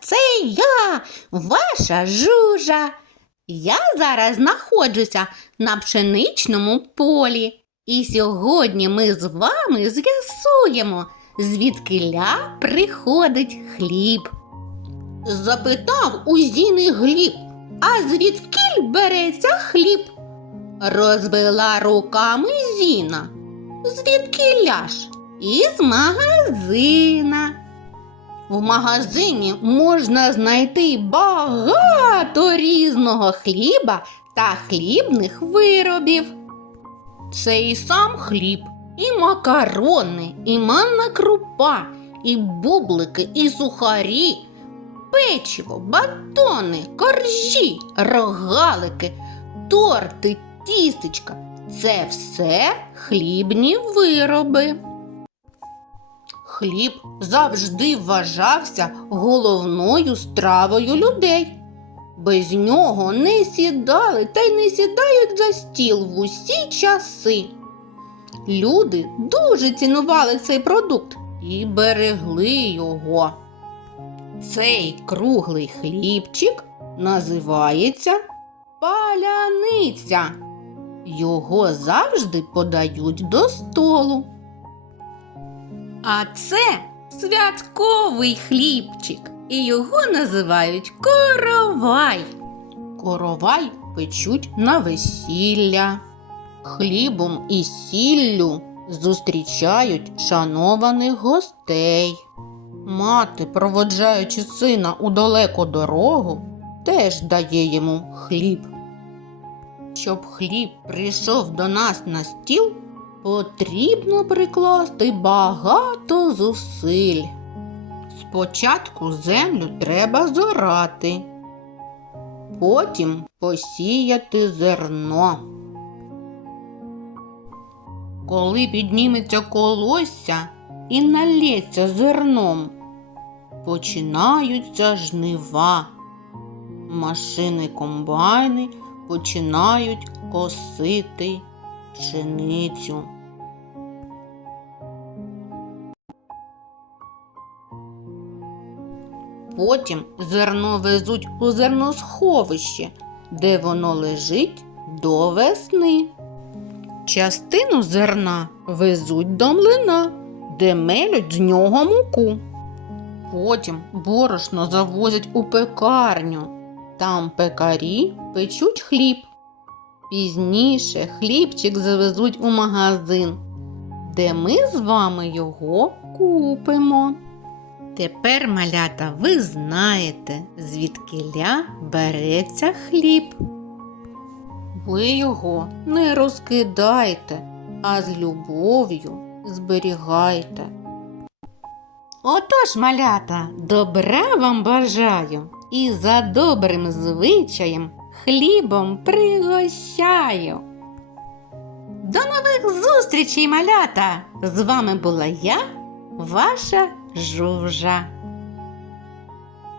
це я, ваша жужа. Я зараз знаходжуся на пшеничному полі. І сьогодні ми з вами з'ясуємо, звідкиля приходить хліб. Запитав у Зіни Гліб, а звідкіль береться хліб? Розвела руками Зіна. Звідкиля ж? Із магазина. В магазині можна знайти багато різного хліба та хлібних виробів. Це і сам хліб, і макарони, і манна крупа, і бублики, і сухарі, печиво, батони, коржі, рогалики, торти, тістечка. Це все хлібні вироби. Хліб завжди вважався головною стравою людей. Без нього не сідали та й не сідають за стіл в усі часи. Люди дуже цінували цей продукт і берегли його. Цей круглий хлібчик називається паляниця. Його завжди подають до столу. А це святковий хлібчик, і його називають коровай. Коровай печуть на весілля. Хлібом і сіллю зустрічають шанованих гостей. Мати, проводжаючи сина у далеку дорогу, теж дає йому хліб. Щоб хліб прийшов до нас на стіл, потрібно прикласти багато зусиль. Спочатку землю треба зорати, потім посіяти зерно. Коли підніметься колосся і налється зерном, починаються жнива. Машини комбайни починають косити пшеницю. Потім зерно везуть у зерносховище, де воно лежить до весни. Частину зерна везуть до млина, де мелють з нього муку. Потім борошно завозять у пекарню. Там пекарі печуть хліб. Пізніше хлібчик завезуть у магазин, де ми з вами його купимо. Тепер, малята, ви знаєте, звідкиля береться хліб. Ви його не розкидайте, а з любов'ю зберігайте. Отож, малята, добра вам бажаю і за добрим звичаєм хлібом пригощаю. До нових зустрічей, малята! З вами була я, ваша жужа.